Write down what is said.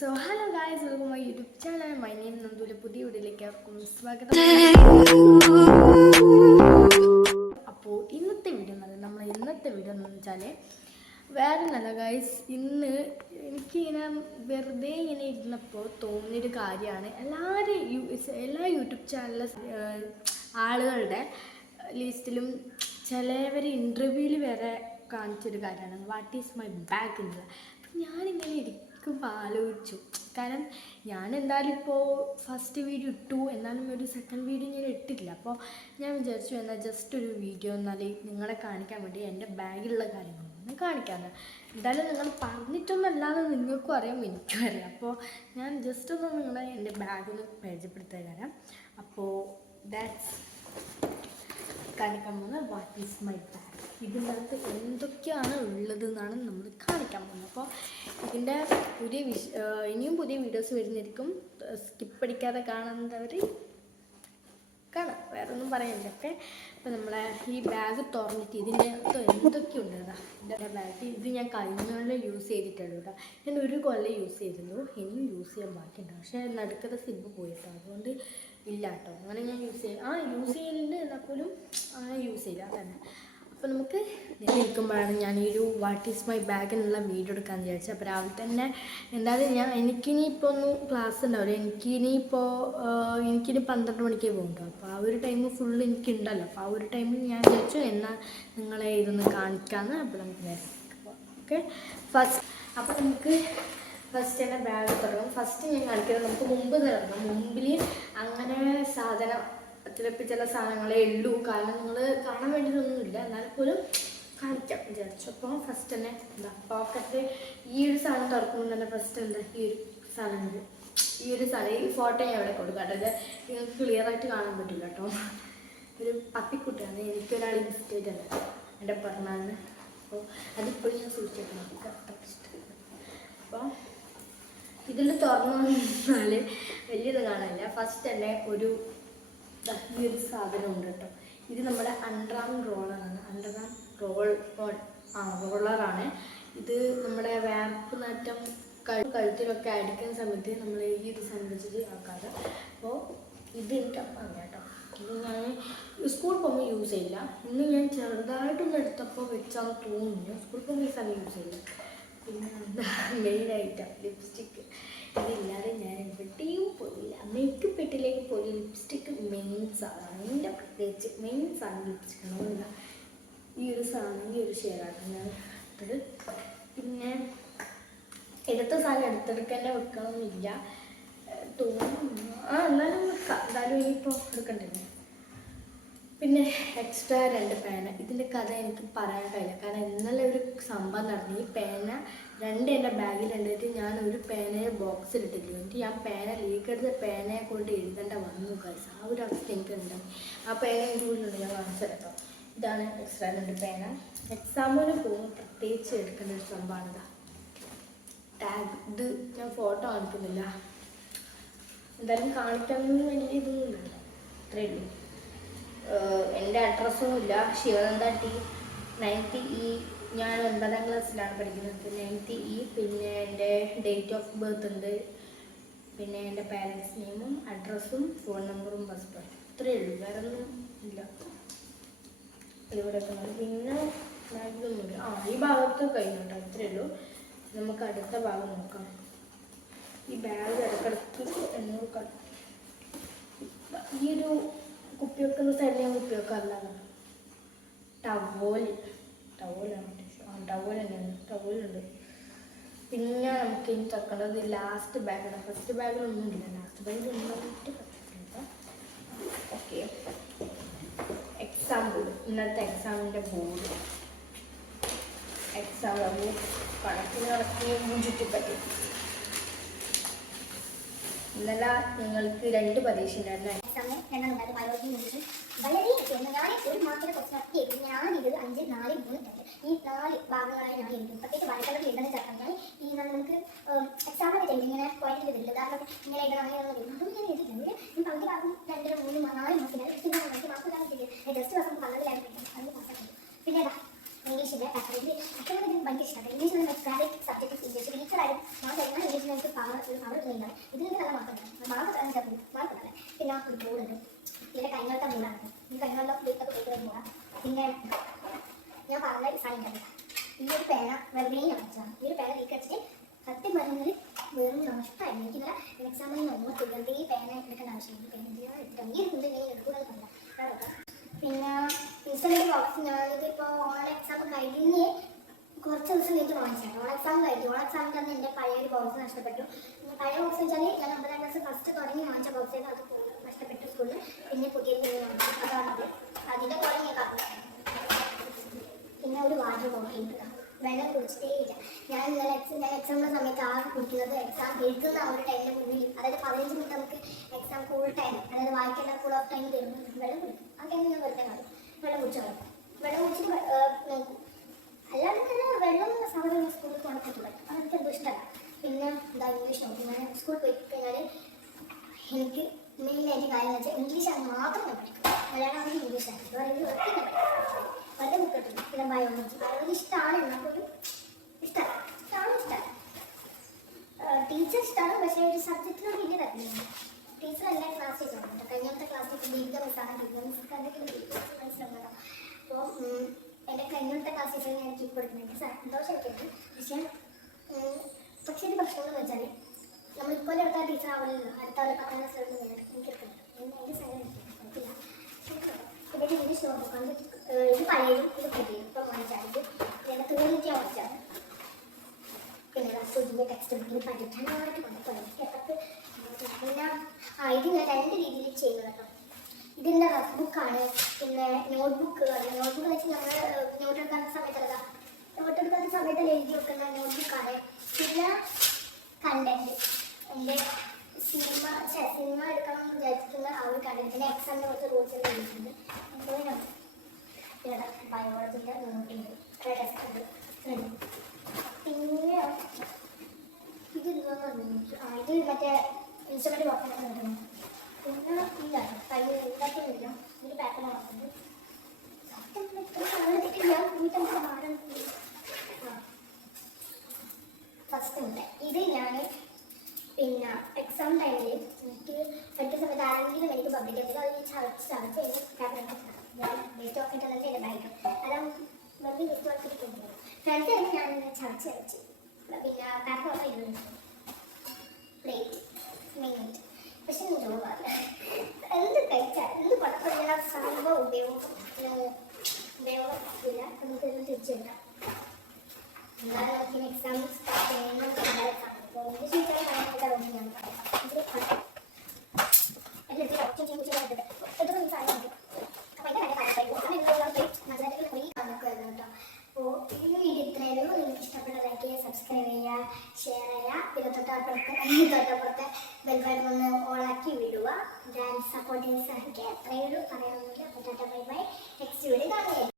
So hello guys, welcome to my YouTube channel. My name is Nandula. പുതിയ വീഡിയോയിലേക്ക് സ്വാഗതം. അപ്പോൾ ഇന്നത്തെ വീഡിയോ എന്ന് വെച്ചാൽ വേറെ നല്ല ഗൈസ്. ഇന്ന് എനിക്കിങ്ങനെ വെറുതെ ഇങ്ങനെ ഇരുന്നപ്പോൾ തോന്നിയൊരു കാര്യമാണ്. എല്ലാ യൂട്യൂബ് ചാനലിലെ ആളുകളുടെ ലിസ്റ്റിലും ചിലവർ ഇൻ്റർവ്യൂവിൽ വരെ കാണിച്ചൊരു കാര്യമാണ് വാട്ട് ഈസ് മൈ ബാഗ് എന്നുള്ളത്. അപ്പം ഞാനിങ്ങനെ ഇരിക്കുമ്പോൾ ആലോചിച്ചു, കാരണം ഞാൻ എന്തായാലും ഇപ്പോൾ ഫസ്റ്റ് വീഡിയോ ഇട്ടു, എന്നാലും ഒരു സെക്കൻഡ് വീഡിയോ ഞാൻ ഇട്ടിട്ടില്ല. അപ്പോൾ ഞാൻ വിചാരിച്ചു എന്നാൽ ജസ്റ്റ് ഒരു വീഡിയോ എന്നാൽ നിങ്ങളെ കാണിക്കാൻ വേണ്ടി എൻ്റെ ബാഗിലുള്ള കാര്യങ്ങളൊന്നും കാണിക്കാമെന്ന്. എന്തായാലും നിങ്ങൾ പറഞ്ഞിട്ടൊന്നല്ലാതെ നിങ്ങൾക്കും അറിയാം, എനിക്കും അറിയാം. അപ്പോൾ ഞാൻ ജസ്റ്റ് ഒന്ന് നിങ്ങളെ എൻ്റെ ബാഗൊന്ന് പരിചയപ്പെടുത്തി തരാം. അപ്പോൾ ദാറ്റ്സ് കാണിക്കാൻ പോകുന്നത് വാട്ട് ഈസ് മൈ ബാഗ്. ഇതിനകത്ത് എന്തൊക്കെയാണ് ഉള്ളത് എന്നാണ് നമ്മൾ കാണിക്കാൻ പോകുന്നത്. അപ്പോൾ ഇതിൻ്റെ ഇനിയും പുതിയ വീഡിയോസ് വരുന്നതായിരിക്കും. സ്കിപ്പ് അടിക്കാതെ കാണുന്നവർ കാണാം, വേറെ ഒന്നും പറയാനില്ല. ഓക്കെ, അപ്പോൾ നമ്മളെ ഈ ബാഗ് തുറന്നിട്ട് ഇതിൻ്റെ എന്തൊക്കെയുണ്ട് എൻ്റെ ബാഗ്. ഇത് ഞാൻ കഴിഞ്ഞ കൊല്ലം യൂസ് ചെയ്തിട്ടുള്ളൂ കേട്ടോ. ഞാൻ ഒരു കൊല്ലം യൂസ് ചെയ്തിരുന്നു, ഇനിയും യൂസ് ചെയ്യാൻ ബാക്കിയുണ്ട്. പക്ഷേ നടുക്കത്തെ സിബ് പോയിട്ടോ, അതുകൊണ്ട് ഇല്ല കേട്ടോ. അങ്ങനെ ഞാൻ യൂസ് ചെയ്യലുണ്ട്, എന്നാൽ പോലും അങ്ങനെ യൂസ് ചെയ്യില്ല തന്നെ. അപ്പോൾ നമുക്ക് നിൽക്കുമ്പോഴാണ് ഞാൻ ഈ ഒരു വാട്ട് ഈസ് മൈ ബാഗ് എന്നുള്ള വീഡിയോ എടുക്കാമെന്ന് വിചാരിച്ചത്. അപ്പോൾ രാവിലെ തന്നെ എന്തായാലും എനിക്കിനിയിപ്പോൾ ഒന്നും ക്ലാസ് ഉണ്ടാവില്ല. എനിക്കിനി 12 മണിക്കേ പോകുന്നുണ്ടോ. അപ്പോൾ ആ ഒരു ടൈം ഫുള്ള് എനിക്കുണ്ടല്ലോ. അപ്പോൾ ആ ഒരു ടൈമിൽ ഞാൻ വിചാരിച്ചു എന്നാൽ നിങ്ങളെ ഇതൊന്ന് കാണിക്കാമെന്ന്. അപ്പോൾ നമുക്ക് നേരെ ഓക്കെ. അപ്പോൾ നമുക്ക് ഫസ്റ്റ് തന്നെ ബാഗ് തുടങ്ങും. ഫസ്റ്റ് ഞാൻ കാണിക്കുന്നത് നമുക്ക് മുമ്പിൽ അങ്ങനെ സാധനം ചില സാധനങ്ങളെ ഉള്ളൂ, കാരണം നിങ്ങൾ കാണാൻ വേണ്ടിയിട്ടൊന്നുമില്ല, എന്നാലും പോലും കാണിക്കാം വിചാരിച്ചു. അപ്പോൾ ഫസ്റ്റ് തന്നെ എന്താ പോക്കറ്റ് ഈ ഒരു സാധനം തുറക്കുമ്പോൾ തന്നെ ഫസ്റ്റ് എന്താ ഈ ഒരു സാധനം ഈ ഫോട്ടോ ഞാൻ ഇവിടെ കൊടുക്കാം കേട്ടോ. ഇത് നിങ്ങൾക്ക് ക്ലിയർ ആയിട്ട് കാണാൻ പറ്റില്ല കേട്ടോ. ഒരു പപ്പിക്കുട്ടിയാണ്, എനിക്കൊരാൾ ഗിഫ്റ്റ് ചെയ്തത് എൻ്റെ പിറന്നാളിന്. അപ്പോൾ അതിപ്പോഴും ഞാൻ സൂക്ഷിച്ചിട്ടുണ്ട്, അത്ര ഇഷ്ടം. അപ്പോൾ ഇതിൽ തുറന്നു വന്നാൽ വലിയത് കാണാനില്ല. ഫസ്റ്റ് തന്നെ ഈ ഒരു സാധനം ഉണ്ട് കേട്ടോ. ഇത് നമ്മുടെ അണ്ടർആം റോളറാണ്. ഇത് നമ്മുടെ വാമ്പ് നാറ്റം കഴുത്തിലൊക്കെ അടിക്കുന്ന സമയത്ത് നമ്മൾ ഈ ഒരു സാധനം വെച്ചിട്ട് ആക്കാറ്. അപ്പോൾ ഇത് എനിക്ക് അപ്പം കേട്ടോ. ഇത് ഞാൻ സ്കൂളിൽ പോകുമ്പോൾ യൂസ് ചെയ്യില്ല. ഇന്ന് ഞാൻ ചെറുതായിട്ടൊന്ന് എടുത്തപ്പോൾ വെച്ചാന്ന് തോന്നുന്നു. സ്കൂളിൽ പോകുമ്പോൾ ഈ സാധനം യൂസ് ചെയ്യില്ല. പിന്നെ എന്താ മെയിനായിട്ടാണ് ലിപ്സ്റ്റിക്ക്. ഇതില്ലാതെ ഞാൻ എവിടെയും പോയില്ല. മേക്കപ്പ് പെട്ടിലേക്ക് പോയി ലിപ്സ്റ്റിക്ക് മെയിൻ സാധനമാണ്. എൻ്റെ പ്രത്യേകിച്ച് മെയിൻ സാധനം ലിപ്സ്റ്റിക് ആണെന്നില്ല. ഈ ഒരു സാധനം ഈ ഒരു ഷെയറാണ് ഞാൻ എടുത്തത്. പിന്നെ എടുത്ത സാധനം എടുത്തെടുക്കാൻ വെക്കണമെന്നില്ല തോന്നുന്നു. എന്നാലും വെക്കാം, എന്തായാലും ഇനിയിപ്പോൾ എടുക്കണ്ടല്ലോ. പിന്നെ എക്സ്ട്രാ 2 പേന. ഇതിൻ്റെ കഥ എനിക്ക് പറയാൻ കഴിയില്ല, കാരണം ഇന്നലെ ഒരു സംഭവം നടന്നു. ഈ പേന 2 എൻ്റെ ബാഗിലുണ്ടായിട്ട് ഞാൻ ഒരു പേനയെ ബോക്സിലിട്ടില്ല. എന്നിട്ട് ഞാൻ പേന ലീക്കെടുത്ത പേനയെ കൊണ്ട് എഴുതേണ്ട വന്നു ഗൈസ്. ആ ഒരു അവസ്ഥ എനിക്കുണ്ടായി. ആ പേന എൻ്റെ വീട്ടിലുണ്ട്, ഞാൻ കാണിച്ചു തരാം. ഇതാണ് എക്സ്ട്രാ 2 പേന. എക്സാമിന് പോകുമ്പോൾ പ്രത്യേകിച്ച് എടുക്കേണ്ട ഒരു സംഭവമാണ് ടാഗ്. ഇത് ഞാൻ ഫോട്ടോ കാണിക്കുന്നില്ല, എന്തായാലും കാണിക്കാനൊന്നും വലിയ ഇതൊന്നും ഇല്ല, അത്രയേ ഉള്ളൂ. എൻ്റെ അഡ്രസ്സൊന്നും ഇല്ല. Sivananda T 90E. ഞാൻ 9ാം ക്ലാസ്സിലാണ് പഠിക്കുന്നത്. 90E. പിന്നെ എൻ്റെ ഡേറ്റ് ഓഫ് ബർത്ത് ഉണ്ട്, പിന്നെ എൻ്റെ പാരൻസ് നെയിമും അഡ്രസ്സും ഫോൺ നമ്പറും ബസ് സ്റ്റോപ്പ്, ഇത്രയേ ഉള്ളൂ, വേറെ ഒന്നും ഇല്ല. ഇവിടെ പിന്നെ ബാഗിലൊന്നുമില്ല. ഈ ഭാഗത്ത് കഴിഞ്ഞോട്ടോ, ഇത്രയേ ഉള്ളൂ. നമുക്ക് അടുത്ത ഭാഗം നോക്കാം. ഈ ബാഗ് ഇടക്കിടക്ക് എന്നോട് ഈ ഒരു കുപ്പി വെക്കുന്ന സൈഡിൽ ഞാൻ കുപ്പി വെക്കാറില്ല. ടവലുണ്ട്. പിന്നെ നമുക്ക് ഇനി തുറക്കേണ്ടത് ലാസ്റ്റ് ബാഗാണ്. ഫസ്റ്റ് ബാഗിലൊന്നുമില്ല, ലാസ്റ്റ് ബാഗിൽ ഒന്നിട്ട് ഓക്കെ. എക്സാം ബോർഡ്, ഇന്നത്തെ എക്സാമിൻ്റെ ബോർഡ്. എക്സാം കണക്കിന് ചുറ്റിപ്പറ്റി. ഇന്നലെ നിങ്ങൾക്ക് 2 പരീക്ഷ ഉണ്ടായിരുന്നു. വളരെ ഞാൻ ഒരു മാസത്തിലെ ക്വസ്റ്റൻ ഒക്കെ എഴുതി. ഞാൻ ആദ്യം ഇത് 5, 4, 3, 2 ഈ 4 ഭാഗങ്ങളായി ഞാൻ എഴുതും. പ്രത്യേകിച്ച് വായിക്കാതെ എഴുതുന്ന ചേർക്കാൻ ഈ നമുക്ക് എക്സാമിൽ ചെയ്യും. ഇങ്ങനെ പോയിന്റ് വരില്ല, ഉദാഹരണം ഇങ്ങനെ എഴുതാൻ അങ്ങനെയൊന്നും വരും. അതൊന്നും ഞാൻ എഴുതിയിട്ടുണ്ട്. ഈ പകുതി ഭാഗം 2, 3, 4 മാസത്തിലാണ് മാർക്ക് ജസ്റ്റ് ദിവസം 12 അതിന് പാസ്സാക്കി. പിന്നെ ഇംഗ്ലീഷ് ഇംഗ്ലീഷിൻ്റെ പേപ്പറിൽ എനിക്ക് ഭയങ്കര ഇഷ്ടമാണ്. English favourite subject English. ടീച്ചറായാലും ഞാൻ കഴിഞ്ഞാൽ ഇംഗ്ലീഷിന് എനിക്ക് അവിടെ ചെയ്യുന്നത് ഇതിന് നല്ല മാർക്കുണ്ട്. മാർക്കുണ്ടല്ലേ. പിന്നെ ഒരു ബോർഡുണ്ട്. ഇതിൻ്റെ കൈകൊണ്ട മൂടാണ്. ഈ കൈകൊണ്ട വീട്ടൊക്കെ പോയിട്ട് മൂടാം. പിന്നെ ഞാൻ പറഞ്ഞ സൈൻ ഉണ്ടല്ലോ, ഈ ഒരു പേന വെറുതെ കാണിച്ചതാണ്. ഈ ഒരു പേന വീക്ക് വെച്ചിട്ട് സത്യം പറഞ്ഞാൽ വെറും നഷ്ടമായിരുന്നു. എനിക്കിന്നലെ എക്സാമിൽ നോക്കി വെറുതെ പേന എടുക്കേണ്ട ആവശ്യമില്ല. പേന എടുത്തിട്ടുണ്ട് എടുക്കുന്നത് പറഞ്ഞ. പിന്നെ ഇൻസ്റ്റന്റ് ബോക്സ് ഞാനിതിപ്പോൾ ഓൺ എക്സാം കഴിഞ്ഞ് കുറച്ച് ദിവസം കഴിഞ്ഞിട്ട് വാങ്ങിച്ചാണ്. ഓൺ എക്സാം കഴിഞ്ഞു. ഓൺ എക്സാമിൻ്റെ അന്ന് എൻ്റെ പഴയൊരു ബോക്സ് നഷ്ടപ്പെട്ടു. പഴയ ബോക്സ് വെച്ചാൽ ഞാൻ 9ാം ക്ലാസ് ഫസ്റ്റ് തുടങ്ങി വാങ്ങിച്ച ബോക്സ് അത് നഷ്ടപ്പെട്ടു സ്കൂളിൽ. പിന്നെ പുതിയൊരു വാങ്ങിച്ചു. അതാണത്. അതിൻ്റെ കുറെ ഞാൻ പറഞ്ഞു. പിന്നെ ഒരു വാട്ടർ ബോട്ടിൽ വെള്ളം കുടിച്ചിട്ടേ ഇല്ല. ഞാൻ എക്സാമിൻ്റെ സമയത്ത് ആകെ കുടിക്കുന്നത് എക്സാം എഴുതുന്ന ആ ഒരു ടൈമിന് മുന്നിൽ, അതായത് 15 മിനിറ്റ് നമുക്ക് എക്സാം ഫുൾ ടൈം, അതായത് വായിക്കേണ്ട ഫുൾ ഓഫ് ടൈം തരുമ്പോൾ വെള്ളം കുടിക്കും. ആ ടൈമിൽ ഞാൻ വെറുതെ കാണും. വെള്ളം കുടിച്ചാൽ വെള്ളം കുടിച്ചിട്ട് നോക്കും. അല്ലാതെ തന്നെ വെള്ളം സാധാരണ സ്കൂളിൽ പോകാൻ പറ്റില്ല. അതെനിക്ക് എന്തോ ഇഷ്ടമല്ല. പിന്നെ എന്താ ഇംഗ്ലീഷ് നോക്കും. ഞാൻ സ്കൂളിൽ പോയി കഴിഞ്ഞാൽ എനിക്ക് മെയിനായിട്ട് കാര്യം വെച്ചാൽ ഇംഗ്ലീഷാണ് മാത്രം ഞാൻ പഠിക്കും. മലയാളമാണെങ്കിൽ ഇംഗ്ലീഷാണ്. വേറെ വെറുതെ ബുക്ക് കിട്ടും. പിന്നെ ബയോളജി ഇഷ്ടമാണ്. എന്നാൽ പോലും ഇഷ്ടമല്ല. ടീച്ചർ ഇഷ്ടമാണ്. പക്ഷേ ഒരു സബ്ജക്റ്റിനോട് വലിയ തരത്തിലാണ്. ടീച്ചർ എല്ലാ ക്ലാസ് ടീച്ചറാണ്. കഴിഞ്ഞത്തെ ക്ലാസ്സിൽ ബിഗ് മിസ്സാണ്. ബിഗ് മിസ്സൊക്കെ എന്തെങ്കിലും മനസ്സിലാവുന്നതാണ്. അപ്പോൾ എൻ്റെ കഴിഞ്ഞത്തെ ക്ലാസ് ടീച്ചർ ഞാൻ എനിക്ക് കൊടുക്കുന്നത് എനിക്ക് സന്തോഷമായിട്ടുണ്ട്. പക്ഷേ ഒരു പ്രശ്നം എന്ന് വെച്ചാൽ നമ്മളിപ്പോൾ അടുത്ത ടീച്ചർ ആവുന്നില്ല. അടുത്ത ഒരു 10ാം ക്ലാസ് എനിക്ക് എടുക്കുന്നുണ്ട്. എൻ്റെ സൈഡ് എനിക്കില്ല. പിന്നെ ഇംഗ്ലീഷ് നോക്കുമ്പോൾ ഇത് പഴയതും ഇത് പുതിയതും ഇപ്പം വാങ്ങിച്ചാൽ ഞാൻ തീർന്നിട്ട് വാങ്ങിച്ചാൽ പിന്നെ പുതിയ ടെക്സ്റ്റ് ബുക്കിൽ പഠിക്കാനായിട്ട് കൊണ്ടുപോയി. പിന്നെ ഇത് ഞാൻ 2 രീതിയിൽ ചെയ്യുന്നത് കേട്ടോ. ഇതിൻ്റെ റഫ് ബുക്കാണ്. പിന്നെ നോട്ട്ബുക്ക് വെച്ച് നമ്മൾ നോട്ടെടുക്കാത്ത സമയത്ത് എഴുതി വെക്കുന്ന നോട്ട്ബുക്കാണ്. പിന്നെ കണ്ടന്റ് എൻ്റെ സിനിമ എടുക്കണം എന്ന് വിചാരിക്കുന്ന ആ ഒരു കണ്ടന്റ്. പിന്നെ എക്സാമിനെ കുറച്ച് റൂൾസ് എഴുതിയിട്ടുണ്ട്. പിന്നെ ബയോളജിൻ്റെ നോട്ടുണ്ട്. ടെസ്റ്റ് ഉണ്ട്. പിന്നെ ഇത് ഇത് മറ്റേ ഇൻസ്ട്രുമെന്റ് ബോക്സിനൊക്കെ നോക്കുന്നു. പിന്നെ ഇല്ല കയ്യിൽ ഉണ്ടാക്കുന്നില്ല. ഒരു പാറ്റേൺ നോക്കുന്നത് ഫസ്റ്റ് ഉണ്ട്. ഇത് ഞാൻ പിന്നെ എക്സാം ടൈമിൽ എനിക്ക് പഠിക്കുന്ന സമയത്ത് ആരെങ്കിലും എനിക്ക് പബ്ലിക് ചെയ്തിട്ട് അത് ചവച്ച് ഞാൻ വേസ്റ്റ് ഓഫ് ഇൻറ്റർനെറ്റ് എൻ്റെ ബാഗിൽ അതാ വെറുതെ വേസ്റ്റ് ഓഫ് ഇട്ടിട്ടുണ്ട്. ഫ്രണ്ട്സ് ആയിട്ട് ഞാൻ ചവച്ച് പിന്നെ പേപ്പർ ഓഫ് ചെയ്തിട്ടുണ്ട്. പ്ലേറ്റ് മെയിനായിട്ട്. പക്ഷെ ഞാൻ ജോബാണ് എന്ത് കഴിച്ചാൽ എന്ത് പടപ്പെടുന്ന സംഭവം ഉപയോഗമില്ല. നമുക്ക് തിരിച്ചു കിട്ടാം. എന്നാലും നമുക്ക് എക്സാം സ്റ്റാർട്ട് ചെയ്യുന്ന ഞാൻ അപ്പോൾ ഈ വീഡിയോ ഇത്രയായിരുന്നു. നിങ്ങൾക്ക് ഇഷ്ടപ്പെട്ട ലൈക്ക് ചെയ്യുക, സബ്സ്ക്രൈബ് ചെയ്യുക, ഷെയർ ചെയ്യുക. പിന്നെ തൊട്ടപ്പുറത്തെ ബെൽബട്ടൺ ഒന്ന് ഓളാക്കി വിടുക. ഞാൻ സപ്പോർട്ട് ചെയ്യാൻ സഹായിക്കുക. അത്രയേ ഉള്ളൂ. പറയാനൊന്നുമില്ല. അപ്പോൾ Tata bye bye. Next video കാണുക.